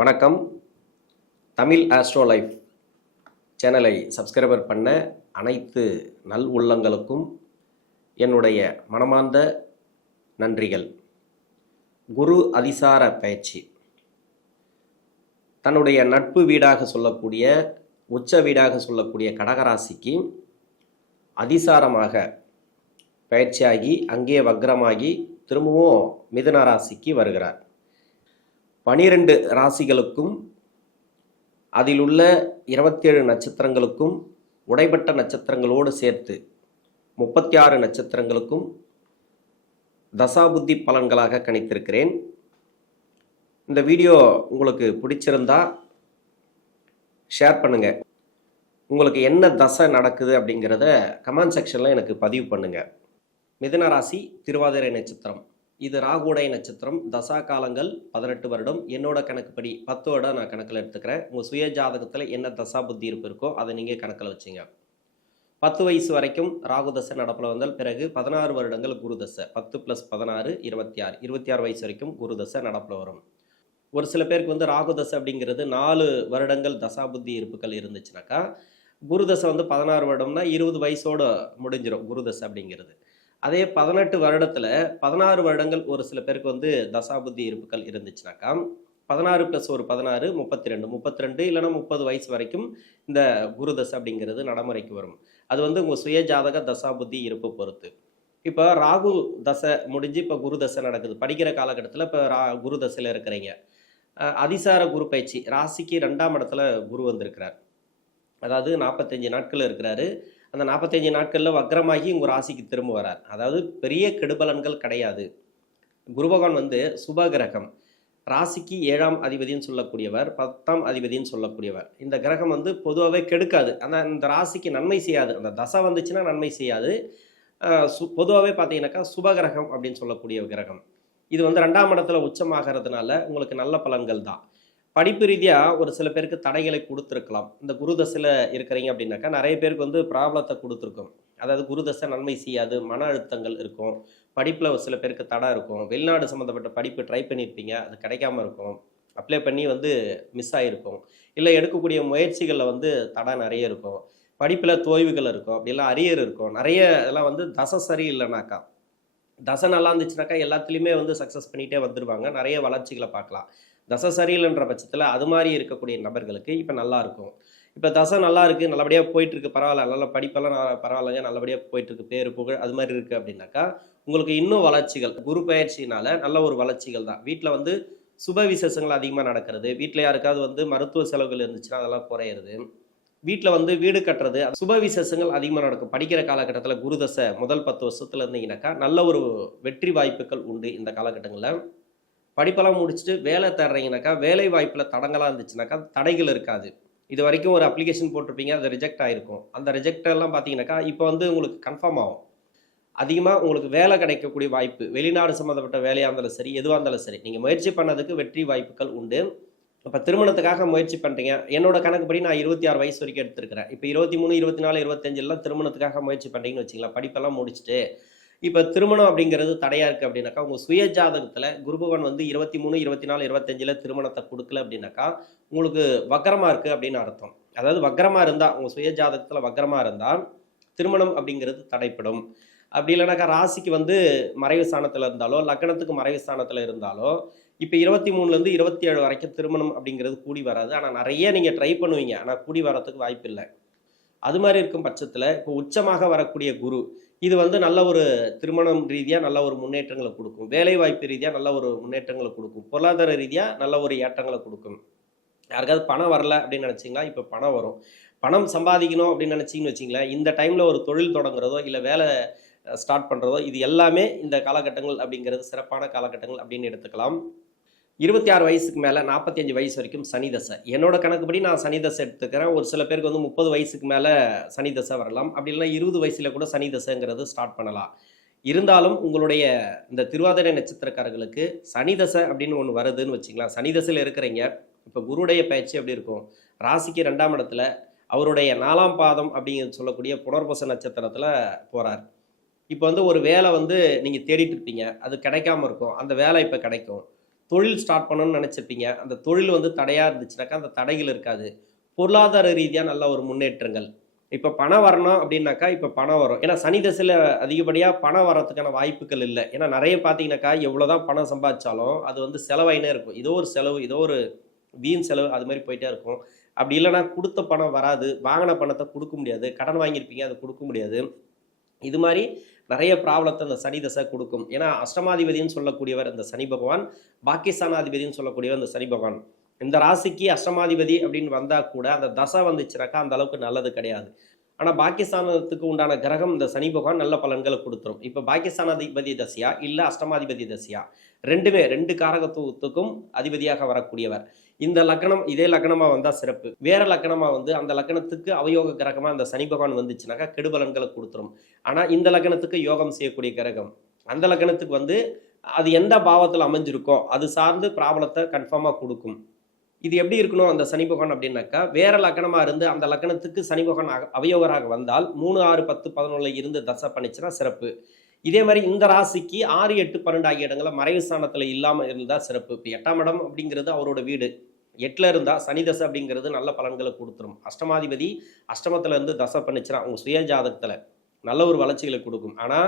வணக்கம். Tamil astro life சேனலை subscriber பண்ண அனைத்து நல் உள்ளங்களுக்கும் என்னுடைய மனமார்ந்த நன்றிகள். குரு அதிசார பயிற்சி தன்னுடைய நட்பு வீடாக சொல்லக்கூடிய உச்ச வீடாக சொல்லக்கூடிய கடகராசிக்கு அதிசாரமாக பயிற்சியாகி அங்கே வக்ரமாகி திரும்பவும் மிதுன ராசிக்கு வருகிறார். 12 ராசிகளுக்கும் அதில் உள்ள 27 நட்சத்திரங்களுக்கும் உடைபட்ட நட்சத்திரங்களோடு சேர்த்து 36 நட்சத்திரங்களுக்கும் தசாபுத்தி பலன்களாக கணித்திருக்கிறேன். இந்த வீடியோ உங்களுக்கு பிடிச்சிருந்தா ஷேர் பண்ணுங்கள். உங்களுக்கு என்ன தசை நடக்குது அப்படிங்கிறத கமெண்ட் செக்ஷனில் எனக்கு பதிவு பண்ணுங்கள். மிதுன ராசி திருவாதிரை நட்சத்திரம், இது ராகுடைய நட்சத்திரம். தசா காலங்கள் 18 வருடம். என்னோட கணக்குப்படி 10 வருடம் நான் கணக்கில் எடுத்துக்கிறேன். உங்கள் சுய ஜாதகத்தில் என்ன தசா புத்தி இருப்பு இருக்கோ அதை நீங்கள் கணக்கில் வச்சுங்க. 10 வயசு வரைக்கும் ராகு தசை நடப்பில் வந்தால் பிறகு 16 வருடங்கள் குரு தசை. 10 + 16 26 வயசு வரைக்கும் குரு தசை நடப்பில் வரும். ஒரு சில பேருக்கு ராகு தசை அப்படிங்கிறது 4 வருடங்கள் தசா புத்தி இருப்புகள் இருந்துச்சுனாக்கா குரு தசை 16 வருடம்னா 20 வயசோடு முடிஞ்சிடும் குரு தசை அப்படிங்கிறது. அதே 18 வருடத்தில் 16 வருடங்கள் ஒரு சில பேருக்கு தசாபுத்தி இருப்புகள் இருந்துச்சுனாக்கா 16 + ஒரு 16 32 இல்லைனா 30 வயசு வரைக்கும் இந்த குரு தசை அப்படிங்கிறது நடைமுறைக்கு வரும். அது உங்கள் சுய ஜாதக தசாபுத்தி இருப்பு பொறுத்து. இப்போ ராகு தசை முடிஞ்சு இப்போ குரு தசை நடக்குது. படிக்கிற காலகட்டத்தில் இப்போ குரு தசையில் இருக்கிறீங்க. அதிசார குரு பயிற்சி ராசிக்கு 2ஆம் இடத்துல குரு வந்திருக்கிறார். அதாவது 45 நாட்கள் இருக்கிறாரு. அந்த 45 நாட்களில் வக்ரமாகி உங்கள் ராசிக்கு திரும்ப வரார். அதாவது பெரிய கெடுபலன்கள் கிடையாது. குரு பகவான் சுப கிரகம். ராசிக்கு 7ஆம் அதிபதினு சொல்லக்கூடியவர், 10ஆம் அதிபதினு சொல்லக்கூடியவர். இந்த கிரகம் பொதுவாகவே கெடுக்காது. ஆனால் இந்த ராசிக்கு நன்மை செய்யாது. அந்த தசை வந்துச்சுன்னா நன்மை செய்யாது. பொதுவாகவே பார்த்தீங்கன்னாக்கா சுபகிரகம் அப்படின்னு சொல்லக்கூடிய கிரகம். இது 2ஆம் இடத்துல உச்சமாகிறதுனால உங்களுக்கு நல்ல பலன்கள் தான். படிப்பு ரீதியாக ஒரு சில பேருக்கு தடைகளை கொடுத்துருக்கலாம். இந்த குருதசையில் இருக்கிறீங்க அப்படின்னாக்கா நிறைய பேருக்கு ப்ராப்ளத்தை கொடுத்துருக்கும். அதாவது குருதசை நன்மை செய்யாது, மன அழுத்தங்கள் இருக்கும், படிப்பில் ஒரு சில பேருக்கு தடை இருக்கும், வெளிநாடு சம்மந்தப்பட்ட படிப்பு ட்ரை பண்ணியிருப்பீங்க, அது கிடைக்காம இருக்கும், அப்ளை பண்ணி மிஸ் ஆகிருக்கும், இல்லை எடுக்கக்கூடிய முயற்சிகளில் தடை நிறைய இருக்கும், படிப்பில் தோய்வுகள் இருக்கும், அப்படிலாம் அரியர் இருக்கும். நிறைய இதெல்லாம் தசை சரி இல்லைனாக்கா, தசை நல்லா இருந்துச்சுனாக்கா எல்லாத்துலேயுமே சக்ஸஸ் பண்ணிகிட்டே வந்துடுவாங்க, நிறைய வளர்ச்சிகளை பார்க்கலாம். தசை சரியில்லைன்ற பட்சத்தில் அது மாதிரி இருக்கக்கூடிய நபர்களுக்கு இப்போ நல்லாயிருக்கும். இப்போ தசை நல்லா இருக்குது, நல்லபடியாக போயிட்டுருக்கு, பரவாயில்ல, நல்ல படிப்பெல்லாம் பரவாயில்லைங்க, நல்லபடியாக போயிட்டுருக்கு, பேர் புகழ் அது மாதிரி இருக்குது அப்படின்னாக்கா உங்களுக்கு இன்னும் வளர்ச்சிகள் குரு பயிற்சினால் நல்ல ஒரு வளர்ச்சிகள் தான். வீட்டில் சுப விசேஷங்கள் அதிகமாக நடக்கிறது, வீட்டில் யாருக்காவது மருத்துவ செலவுகள் இருந்துச்சுன்னா அதெல்லாம் குறையிறது, வீட்டில் வீடு கட்டுறது, சுப விசேஷங்கள் அதிகமாக நடக்கும். படிக்கிற காலகட்டத்தில் குரு தசை முதல் 10 வருஷத்தில் இருந்தீங்கன்னாக்கா நல்ல ஒரு வெற்றி வாய்ப்புகள் உண்டு. இந்த காலகட்டங்களில் படிப்பெல்லாம் முடிச்சுட்டு வேலை தேடுறீங்கனாக்கா வேலை வாய்ப்பில் தடங்களாக இருந்துச்சுனாக்கா தடைகள் இருக்காது. இது வரைக்கும் ஒரு அப்ளிகேஷன் போட்டிருப்பீங்க, அது ரிஜெக்ட் ஆகிருக்கும். அந்த ரிஜெக்டெல்லாம் பார்த்தீங்கன்னாக்கா இப்போ உங்களுக்கு கன்ஃபார்ம் ஆகும். அதிகமாக உங்களுக்கு வேலை கிடைக்கக்கூடிய வாய்ப்பு, வெளிநாடு சம்மந்தப்பட்ட வேலையாக இருந்தாலும் சரி, எதுவாக இருந்தாலும் சரி, நீங்கள் முயற்சி பண்ணதுக்கு வெற்றி வாய்ப்புகள் உண்டு. இப்போ திருமணத்துக்காக முயற்சி பண்ணுறீங்க. என்னோட கணக்குப்படி நான் 26 வயசு வரைக்கும் எடுத்துருக்கிறேன். இப்போ 23, 24, 25 திருமணத்துக்காக முயற்சி பண்ணுறீங்கன்னு வச்சிங்களா, படிப்பெல்லாம் முடிச்சுட்டு இப்போ திருமணம் அப்படிங்கிறது தடையாக இருக்குது அப்படின்னாக்கா உங்கள் சுய ஜாதகத்தில் குரு பகவான் 23, 24, 25 திருமணத்தை கொடுக்கல அப்படின்னாக்கா உங்களுக்கு வக்கரமாக இருக்குது அப்படின்னு அர்த்தம். அதாவது வக்கரமாக இருந்தால், உங்கள் சுய ஜாதகத்தில் வக்கரமாக இருந்தால் திருமணம் அப்படிங்கிறது தடைப்படும். அப்படி இல்லைனாக்கா ராசிக்கு மறைவு ஸ்தானத்தில் இருந்தாலோ, லக்னத்துக்கு மறைவு ஸ்தானத்தில் இருந்தாலோ இப்போ 23லேருந்து 27 வரைக்கும் திருமணம் அப்படிங்கிறது கூடி வராது. ஆனால் நிறைய நீங்கள் ட்ரை பண்ணுவீங்க, ஆனால் கூடி வரத்துக்கு வாய்ப்பு இல்லை. அது மாதிரி இருக்கும் பட்சத்தில் இப்போ உச்சமாக வரக்கூடிய குரு இது நல்ல ஒரு திருமணம் ரீதியாக நல்ல ஒரு முன்னேற்றங்களை கொடுக்கும், வேலை வாய்ப்பு ரீதியாக நல்ல ஒரு முன்னேற்றங்களை கொடுக்கும், பொருளாதார ரீதியாக நல்ல ஒரு ஏற்றங்களை கொடுக்கும். யாருக்காவது பணம் வரல அப்படின்னு நினச்சிங்களா, இப்போ பணம் வரும். பணம் சம்பாதிக்கணும் அப்படின்னு நினச்சிங்கன்னு வச்சிங்களேன், இந்த டைமில் ஒரு தொழில் தொடங்குறதோ இல்லை வேலை ஸ்டார்ட் பண்ணுறதோ இது எல்லாமே இந்த காலகட்டங்கள் அப்படிங்கிறது சிறப்பான காலகட்டங்கள் அப்படின்னு எடுத்துக்கலாம். 26 வயசுக்கு மேலே 45 வயசு வரைக்கும் சனி தசை. என்னோட கணக்குப்படி நான் சனி தசை எடுத்துக்கிறேன். ஒரு சில பேருக்கு 30 வயசுக்கு மேலே சனி தசை வரலாம். அப்படி இல்லைனா 20 வயசில் கூட சனி தசைங்கிறது ஸ்டார்ட் பண்ணலாம். இருந்தாலும் உங்களுடைய இந்த திருவாதிரை நட்சத்திரக்காரர்களுக்கு சனி தசை அப்படின்னு ஒன்று வருதுன்னு வச்சிங்களேன். சனி தசையில் இருக்கிறீங்க. இப்போ குருடைய பயிற்சி எப்படி இருக்கும், ராசிக்கு 2ஆம் இடத்துல அவருடைய 4ஆம் பாதம் அப்படிங்கிறது சொல்லக்கூடிய புனர்பூச நட்சத்திரத்தில் போகிறார். இப்போ ஒரு வேலை நீங்கள் தேடிட்டு இருப்பீங்க, அது கிடைக்காம இருக்கும், அந்த வேலை இப்போ கிடைக்கும். தொழில் ஸ்டார்ட் பண்ணணும்னு நினச்சிருப்பீங்க. அந்த தொழில் வந்து தடையாக இருந்துச்சுனாக்கா அந்த தடைகள் இருக்காது. பொருளாதார ரீதியா நல்ல ஒரு முன்னேற்றங்கள். இப்ப பணம் வரணும் அப்படின்னாக்கா, இப்ப பணம் வரும். ஏன்னா சனி திசையில அதிகப்படியா பணம் வரதுக்கான வாய்ப்புகள் இல்ல. ஏன்னா நெறைய பார்த்தீங்கன்னாக்கா, எவ்வளோதான் பணம் சம்பாதிச்சாலும், அது வந்து செலவாயின்னே இருக்கும். ஏதோ ஒரு செலவு, ஏதோ ஒரு வீண் செலவு அது மாரி போயிட்டே இருக்கும். அப்படி இல்லன்னா குடுத்த பணம் வராது. வாங்குன பணத்த குடுக்க முடியாது. கடன் வாங்கியிருப்பீங்க, அத குடுக்க முடியாது. இது மாரி நெறைய ப்ராப்ளத்த இந்த சனி தசை குடுக்கும். ஏன்னா அஷ்டமாதிபதின்னு சொல்லக்கூடியவர் இந்த சனி பகவான், பாக்கியஸ்தானாதிபதின்னு சொல்லக்கூடியவர் இந்த சனி பகவான். இந்த ராசிக்கு அஷ்டமாதிபதி அப்படின்னு வந்தா கூட, அந்த தசை வந்துச்சுனாக்கா அந்த அளவுக்கு நல்லது கிடையாது. ஆனா பாக்கியஸ்தானத்துக்கு உண்டான கிரகம் இந்த சனி பகவான் நல்ல பலன்கள குடுத்துரும். இப்ப பாக்கியஸ்தானாதிபதி தசையா, இல்ல அஷ்டமாதிபதி தசையா? 2மே 2 காரகத்துவத்துக்கும் அதிபதியாக வரக்கூடியவர். இந்த லக்னம் இதே லக்னமா வந்தா சிறப்பு. வேற லக்னமா வந்து அந்த லக்னத்துக்கு அவயோக கிரகமா அந்த சனி பகவான் வந்துச்சுனாக்கா கெடுபலன்கள குடுத்துரும். ஆனா இந்த லக்னத்துக்கு யோகம் செய்யக்கூடிய கிரகம். அந்த லக்னத்துக்கு வந்து அது எந்த பாவத்துல அமைஞ்சிருக்கோ, அது சார்ந்து ப்ராப்ளத்த கன்ஃபார்மா குடுக்கும். இது எப்படி இருக்கணும் அந்த சனி பகவான் அப்படின்னாக்கா, வேற லக்னமா இருந்து அந்த லக்னத்துக்கு சனி பகவான் அவயோகராக வந்தால் 3, 6, 10, 11ல இருந்து தசை பண்ணிச்சுன்னா சிறப்பு. இதே மாரி இந்த ராசிக்கு 6, 8, 12 ஆகிய இடங்கள்ல மறைவு ஸ்தானத்துல இல்லாம இருந்தா சிறப்பு. இப்ப 8ஆம் இடம் அப்படிங்கிறது அவரோட வீடு. 8ல இருந்தா சனி தசை அப்படிங்கிறது நல்ல பலன்கள குடுத்துரும். அஷ்டமாதிபதி அஷ்டமத்துல இருந்து தசை பண்ணுச்சுன்னா, உங்க சுய ஜாதகத்துல நல்ல ஒரு வளர்ச்சிகளை கொடுக்கும். ஆனா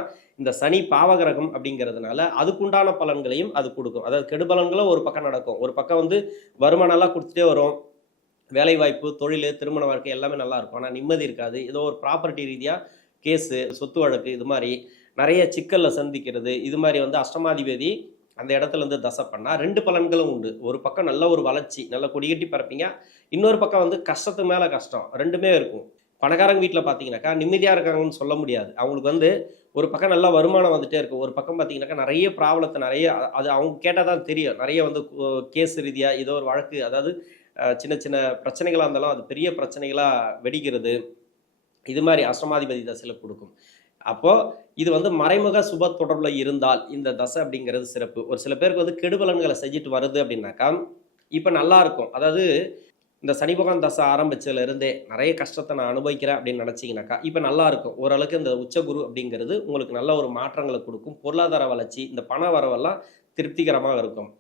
இந்த சனி பாவகிரகம் அப்படிங்கிறதுனால அதுக்குண்டான பலன்களையும் அது கொடுக்கும். அதாவது கெடுபலன்களும் ஒரு பக்கம் நடக்கும். ஒரு பக்கம் வந்து வருமானம் எல்லாம் கொடுத்துட்டே வரும். வேலை வாய்ப்பு, தொழில், திருமண வாழ்க்கை எல்லாமே நல்லா இருக்கும். ஆனா நிம்மதி இருக்காது. ஏதோ ஒரு ப்ராப்பர்ட்டி ரீதியா கேஸு, சொத்து வழக்கு இது மாரி நிறைய சிக்கல்ல சந்திக்கிறது. இது மாரி வந்து அஷ்டமாதிபதி அந்த இடத்துல இருந்து தசை பண்ணா 2 பலன்களும் உண்டு. ஒரு பக்கம் நல்ல ஒரு வளர்ச்சி, நல்ல கொடிகட்டி பறப்பீங்க. இன்னொரு பக்கம் வந்து கஷ்டத்துக்கு மேல கஷ்டம். 2மே இருக்கும். பணக்காரங்க வீட்ல பார்த்தீங்கன்னாக்கா, நிம்மதியா இருக்காங்கன்னு சொல்ல முடியாது. அவங்களுக்கு வந்து ஒரு பக்கம் நல்லா வருமானம் வந்துட்டே இருக்கும். ஒரு பக்கம் பார்த்தீங்கன்னாக்கா, நெறைய ப்ராப்ளத்த நெறைய அது அவங்க கேட்டா தான் தெரியும். நெறைய வந்து கேஸ் ரீதியா ஏதோ ஒரு வழக்கு அதாவது சின்ன சின்ன பிரச்சனைகளா இருந்தாலும், அது பெரிய பிரச்சனைகளா வெடிக்கிறது. இது மாரி அஷ்டமாதிபதி தசையில குடுக்கும். அப்போ இது வந்து மறைமுக சுப தொடர்புல இருந்தால், இந்த தசை அப்படிங்கிறது சிறப்பு. ஒரு சில பேருக்கு வந்து கெடுபலன்கள செஞ்சுட்டு வருது அப்படின்னாக்கா, இப்ப நல்லா இருக்கும். அதாவது இந்த சனி பகவான் தசை ஆரம்பிச்சதுல இருந்தே நிறைய கஷ்டத்தை நான் அனுபவிக்கிறேன் அப்படின்னு நினைச்சீங்கன்னாக்கா, இப்ப நல்லா இருக்கும். ஓரளவுக்கு இந்த உச்சகுரு அப்படிங்கிறது உங்களுக்கு நல்ல ஒரு மாற்றங்கள குடுக்கும். பொருளாதார வளர்ச்சி, இந்த பண வரவெல்லாம் திருப்திகரமா இருக்கும்.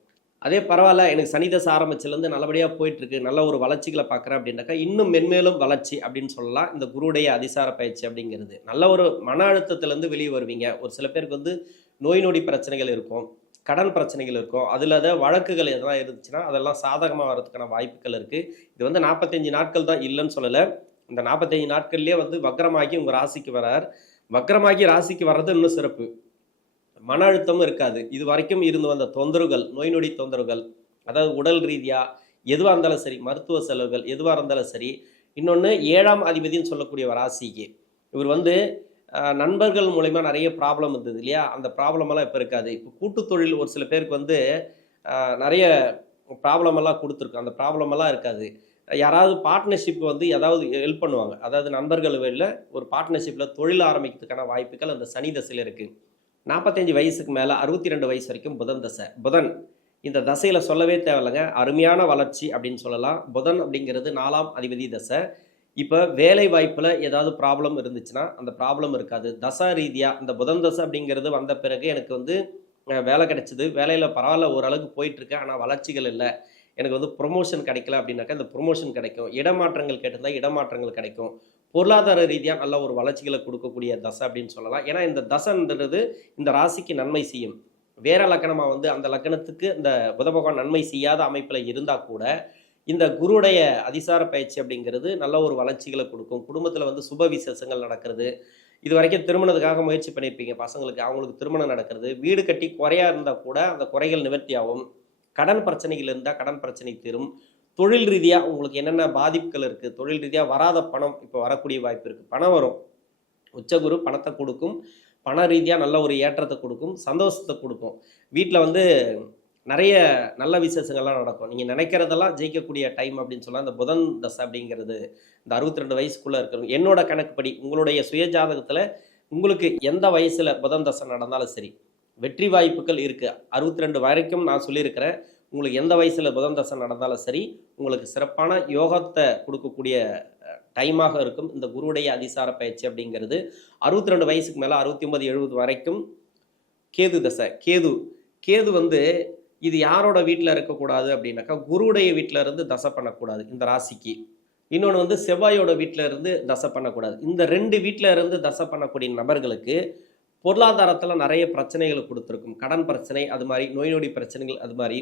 அதே பரவால்ல எனக்கு சனி தசை ஆரம்பிச்சதுலேருந்து நல்லபடியா போயிட்டுருக்கு. நல்ல ஒரு வளர்ச்சிகள பார்க்குறேன் அப்படின்னாக்கா, இன்னும் மென்மேலும் வளர்ச்சி அப்படின்னு சொல்லலாம். இந்த குருவுடைய அதிசார பயிற்சி அப்படிங்கிறது. நல்ல ஒரு மன அழுத்தத்திலேருந்து வெளிய வருவீங்க. ஒரு சில பேருக்கு வந்து நோய் நொடி பிரச்சனைகள் இருக்கும். கடன் பிரச்சனைகள் இருக்கும். அதில வழக்குகள் எதனா இருந்துச்சுன்னா, அதெல்லாம் சாதகமா வரதுக்கான வாய்ப்புகள் இருக்கு. இது வந்து 45 நாட்கள் தான் இல்லன்னு சொல்லல. இந்த 45 நாட்கள்லயே வந்து வக்ரமாகி உங்க ராசிக்கு வரார். வக்ரமாகி ராசிக்கு வர்றது இன்னும் சிறப்பு. மன அழுத்தமும் இருக்காது. இதுவரைக்கும் இருந்து வந்த தொந்தரவுகள், நோய் நொடி தொந்தரவுகள், அதாவது உடல் ரீதியா எதுவா இருந்தாலும் சரி, மருத்துவ செலவுகள் எதுவா இருந்தாலும் சரி. இன்னொன்னு 7ஆம் அதிபதின்னு சொல்லக்கூடிய ராசிக்கு. இவர் வந்து நண்பர்கள் மூலியமா நெறைய ப்ராப்ளம் இருந்தது இல்லையா? அந்த ப்ராப்ளம் எல்லாம் இப்ப இருக்காது. இப்ப கூட்டுத் தொழில் ஒரு சில பேருக்கு வந்து நெறைய ப்ராப்ளம் எல்லாம் குடுத்துருக்கும். அந்த ப்ராப்ளம் எல்லாம் இருக்காது. யாராவது பார்ட்னர்ஷிப் வந்து ஏதாவது ஹெல்ப் பண்ணுவாங்க. அதாவது நண்பர்கள் வழியில ஒரு பார்ட்னர்ஷிப்ல தொழில் ஆரம்பிக்கிறதுக்கான வாய்ப்புகள் அந்த சனி தசையில இருக்கு. 45 வயசுக்கு மேல 62 வயசு வரைக்கும் புதன் தசை. புதன் இந்த தசையில சொல்லவே தேவையில்லங்க. அருமையான வளர்ச்சி அப்படின்னு சொல்லலாம். புதன் அப்படிங்கிறது 4ஆம் அதிபதி தசை. இப்ப வேலை வாய்ப்புல ஏதாவது ப்ராப்ளம் இருந்துச்சுன்னா, அந்த ப்ராப்ளம் இருக்காது. தசா ரீதியா இந்த புதன் தசை அப்படிங்கிறது வந்த பிறகு எனக்கு வந்து வேலை கிடைச்சது. வேலையில பரவால்ல ஓரளவுக்கு போயிட்டுருக்கேன். ஆனா வளர்ச்சிகள் இல்ல. எனக்கு வந்து புரமோஷன் கிடைக்கல அப்படின்னாக்கா, இந்த புரமோஷன் கிடைக்கும். இடமாற்றங்கள் கேட்டிருந்தா இடமாற்றங்கள் கிடைக்கும். பொருளாதார ரீதியா நல்ல ஒரு வளர்ச்சிகள குடுக்கக்கூடிய தசை அப்படின்னு சொல்லலாம். ஏன்னா இந்த தசைன்றது இந்த ராசிக்கு நன்மை செய்யும். வேற லக்னமா வந்து அந்த லக்னத்துக்கு இந்த புத பகவான் நன்மை செய்யாத அமைப்புல இருந்தா கூட, இந்த குருவுடைய அதிசார பயிற்சி அப்படிங்கிறது நல்ல ஒரு வளர்ச்சிகள குடுக்கும். குடும்பத்தில வந்து சுப விசேஷங்கள் நடக்கிறது. இதுவரைக்கும் திருமணத்துக்காக முயற்சி பண்ணியிருப்பீங்க பசங்களுக்கு. அவங்களுக்கு திருமணம் நடக்கிறது. வீடு கட்டி குறையா இருந்தா கூட அந்த குறைகள் நிவர்த்தியாகும். கடன் பிரச்சனைகள் இருந்தா கடன் பிரச்சனை தீரும். தொழில் ரீதியா உங்களுக்கு என்னென்ன பாதிப்புகள் இருக்கு? தொழில் ரீதியா வராத பணம் இப்ப வரக்கூடிய வாய்ப்பு இருக்கு. பணம் வரும். உச்சகுரு பணத்த குடுக்கும். பண ரீதியா நல்ல ஒரு ஏற்றத்த குடுக்கும். சந்தோஷத்த குடுக்கும். வீட்ல வந்து நெறைய நல்ல விசேஷங்கள்லாம் நடக்கும். நீங்க நினைக்கிறதெல்லாம் ஜெயிக்கக்கூடிய டைம் அப்படின்னு சொல்லலாம். இந்த புதன் தசை அப்படிங்கிறது இந்த 62 வயசுக்குள்ள இருக்கிறவங்க என்னோட கணக்குப்படி உங்களுடைய சுய ஜாதகத்துல உங்களுக்கு எந்த வயசுல புதன் தசை நடந்தாலும் சரி, வெற்றி வாய்ப்புகள் இருக்கு. 62 வரைக்கும் நான் சொல்லியிருக்கிறேன். உங்களுக்கு எந்த வயசுல புதன் தசை நடந்தாலும் சரி, உங்களுக்கு சிறப்பான யோகத்த குடுக்கக்கூடிய டைமாக இருக்கும். இந்த குருவுடைய அதிசார பயிற்சி அப்படிங்கிறது 62 வயசுக்கு மேல 69, 70 வரைக்கும் கேது தசை. கேது வந்து இது யாரோட வீட்டில் இருக்கக்கூடாது அப்படின்னாக்கா, குருவுடைய வீட்டில் இருந்து தசை பண்ணக்கூடாது இந்த ராசிக்கு. இன்னொன்று வந்து செவ்வாயோட வீட்டில் இருந்து தசை பண்ணக்கூடாது. இந்த 2 வீட்டில் இருந்து தசை பண்ணக்கூடிய நபர்களுக்கு பொருளாதாரத்தில் நிறைய பிரச்சனைகளை கொடுத்துருக்கும். கடன் பிரச்சனை, அது மாதிரி நோய் நொடி பிரச்சனைகள், அது மாதிரி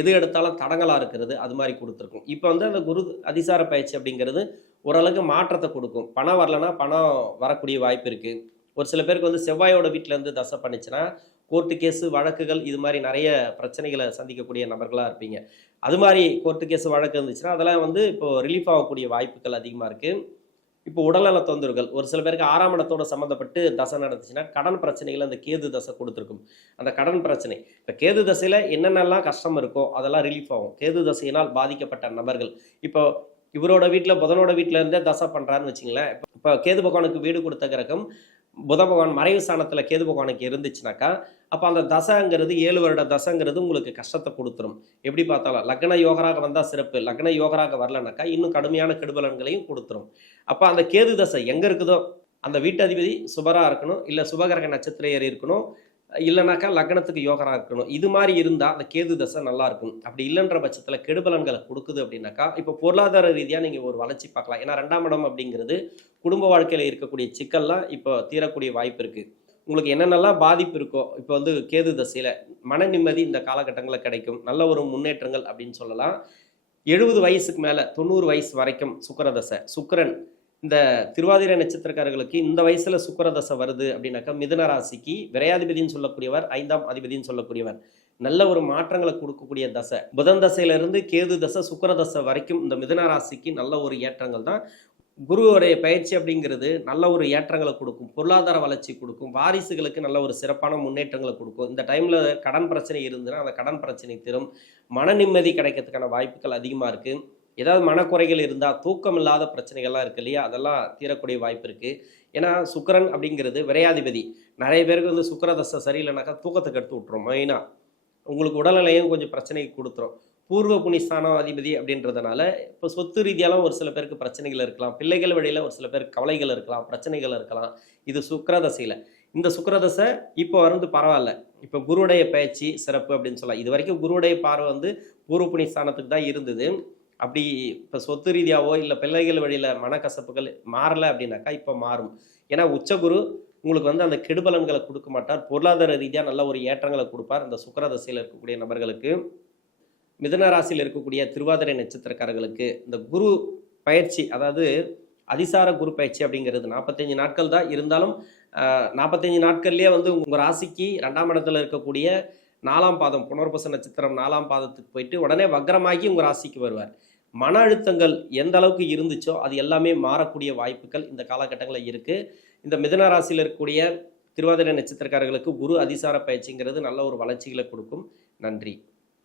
எது எடுத்தாலும் தடங்கலாக இருக்கிறது, அது மாதிரி கொடுத்துருக்கும். இப்போ வந்து அந்த குரு அதிசார பயிற்சி அப்படிங்கிறது ஓரளவுக்கு மாற்றத்தை கொடுக்கும். பணம் வரலன்னா பணம் வரக்கூடிய வாய்ப்பு இருக்குது. ஒரு சில பேருக்கு வந்து செவ்வாயோட வீட்டிலேருந்து தசை பண்ணிச்சுன்னா கோர்ட்டு கேஸு வழக்குகள் இது மாதிரி நிறைய பிரச்சனைகளை சந்திக்கக்கூடிய நபர்களாக இருப்பீங்க. அது மாதிரி கோர்ட்டு கேஸு வழக்கு இருந்துச்சுன்னா அதெல்லாம் வந்து இப்போது ரிலீஃப் ஆகக்கூடிய வாய்ப்புகள் அதிகமாக இருக்குது. இப்போ உடல்நல தொந்தரவுகள் ஒரு சில பேருக்கு 6ஆம் இடத்தோட சம்மந்தப்பட்டு தசை நடந்துச்சுன்னா கடன் பிரச்சனைகள் அந்த கேது தசை கொடுத்துருக்கும். அந்த கடன் பிரச்சனை இப்போ கேது தசையில் என்னென்னலாம் கஷ்டம் இருக்கோ அதெல்லாம் ரிலீஃப் ஆகும். கேது தசையினால் பாதிக்கப்பட்ட நபர்கள் இப்போ இவரோட வீட்டில் புதனோட வீட்டில் இருந்தே தசை பண்ணுறான்னு வச்சிங்களேன். இப்போ கேது பகவானுக்கு வீடு கொடுத்த கிரகம் புத பகவான் மறைவு ஸ்தானத்தில் கேது பகவானுக்கு இருந்துச்சுனாக்கா, அப்போ அந்த தசைங்கிறது 7 வருட தசைங்கிறது உங்களுக்கு கஷ்டத்தை கொடுத்துரும். எப்படி பார்த்தாலும் லக்ன யோகராக வந்தால் சிறப்பு, லக்ன யோகராக வரலனாக்கா இன்னும் கடுமையான கெடுபலன்களையும் கொடுத்துரும். அப்போ அந்த கேது தசை எங்கே இருக்குதோ அந்த வீட்டு அதிபதி சுபராக இருக்கணும், இல்லை சுபகிரக நட்சத்திர ஏறி இருக்கணும், இல்லைனாக்கா லக்னத்துக்கு யோகராக இருக்கணும். இது மாதிரி இருந்தால் அந்த கேது தசை நல்லா இருக்கும். அப்படி இல்லைன்ற பட்சத்தில் கெடுபலன்களை கொடுக்குது அப்படின்னாக்கா, இப்போ பொருளாதார ரீதியாக நீங்கள் ஒரு வளர்ச்சி பார்க்கலாம். ஏன்னா 2ஆம் இடம் அப்படிங்கிறது குடும்ப வாழ்க்கையில் இருக்கக்கூடிய சிக்கல்லாம் இப்போ தீரக்கூடிய வாய்ப்பு இருக்குது. உங்களுக்கு என்னென்னலாம் பாதிப்பு இருக்கோ இப்போ வந்து கேது தசையில் மன நிம்மதி இந்த காலகட்டங்களில் கிடைக்கும். நல்ல ஒரு முன்னேற்றங்கள் அப்படின்னு சொல்லலாம். 70 வயசுக்கு மேலே 90 வயசு வரைக்கும் சுக்கிர தசை. சுக்கிரன் இந்த திருவாதிரை நட்சத்திரக்காரர்களுக்கு இந்த வயசுல சுக்கிர தசை வருது அப்படின்னாக்கா மிதுன ராசிக்கு விரையாதிபதினு சொல்லக்கூடியவர், 5ஆம் அதிபதினு சொல்லக்கூடியவர், நல்ல ஒரு மாற்றங்களை கொடுக்கக்கூடிய தசை. புதன் தசையிலிருந்து கேது தசை சுக்கிர தசை வரைக்கும் இந்த மிதுன ராசிக்கு நல்ல ஒரு ஏற்றங்கள் தான். குருவுடைய பயிற்சி அப்படிங்கிறது நல்ல ஒரு ஏற்றங்களை கொடுக்கும், பொருளாதார வளர்ச்சி கொடுக்கும், வாரிசுகளுக்கு நல்ல ஒரு சிறப்பான முன்னேற்றங்களை கொடுக்கும். இந்த டைமில் கடன் பிரச்சனை இருந்துன்னா அந்த கடன் பிரச்சனை தீரும். மன நிம்மதி கிடைக்கிறதுக்கான வாய்ப்புகள் அதிகமாக இருக்குது. ஏதாவது மனக்குறைகள் இருந்தால், தூக்கம் இல்லாத பிரச்சனைகள்லாம் இருக்குது இல்லையா, அதெல்லாம் தீரக்கூடிய வாய்ப்பு இருக்குது. ஏன்னா சுக்கிரன் அப்படிங்கிறது விரையாதிபதி. நிறைய பேருக்கு வந்து சுக்கிர தசை சரியில்லைனாக்கா தூக்கத்துக்கு எடுத்து விட்டுரும். மெயினாக உங்களுக்கு உடல்நிலையும் கொஞ்சம் பிரச்சனைக்கு கொடுத்துரும். பூர்வ புனிஸ்தான அதிபதி அப்படின்றதுனால இப்போ சொத்து ரீதியாலும் ஒரு சில பேருக்கு பிரச்சனைகள் இருக்கலாம், பிள்ளைகள் வழியில் ஒரு சில பேருக்கு கவலைகள் இருக்கலாம், பிரச்சனைகள் இருக்கலாம். இது சுக்கிரதசையில். இந்த சுக்கிரதசை இப்போ வந்து பரவாயில்ல. இப்போ குருவுடைய பயிற்சி சிறப்பு அப்படின்னு சொல்லலாம். இது வரைக்கும் குருவுடைய பார்வை வந்து பூர்வ புனிஸ்தானத்துக்கு தான் இருந்தது. அப்படி இப்போ சொத்து ரீதியாவோ இல்லை பிள்ளைகள் வழியில் மனக்கசப்புகள் மாறலை அப்படின்னாக்கா இப்போ மாறும். ஏன்னா உச்சகுரு உங்களுக்கு வந்து அந்த கெடுபலன்களை கொடுக்க மாட்டார், பொருளாதார ரீதியாக நல்ல ஒரு ஏற்றங்களை கொடுப்பார். இந்த சுக்கிரதசையில் இருக்கக்கூடிய நபர்களுக்கு, மிதுன ராசியில் இருக்கக்கூடிய திருவாதிரை நட்சத்திரக்காரர்களுக்கு இந்த குரு பயிற்சி, அதாவது அதிசார குரு பயிற்சி அப்படிங்கிறது 45 நாட்கள் தான் இருந்தாலும் 45 நாட்கள்லேயே வந்து உங்கள் ராசிக்கு 2ஆம் இடத்துல இருக்கக்கூடிய 4ஆம் பாதம் புனர்பூச நட்சத்திரம் 4ஆம் பாதத்துக்கு போயிட்டு உடனே வக்ரமாகி உங்கள் ராசிக்கு வருவார். மன அழுத்தங்கள் எந்த அளவுக்கு இருந்துச்சோ அது எல்லாமே மாறக்கூடிய வாய்ப்புகள் இந்த காலகட்டங்களில் இருக்குது. இந்த மிதுன ராசியில் இருக்கக்கூடிய திருவாதிரை நட்சத்திரக்காரர்களுக்கு குரு அதிசார பயிற்சிங்கிறது நல்ல ஒரு வளர்ச்சிகளை கொடுக்கும். நன்றி.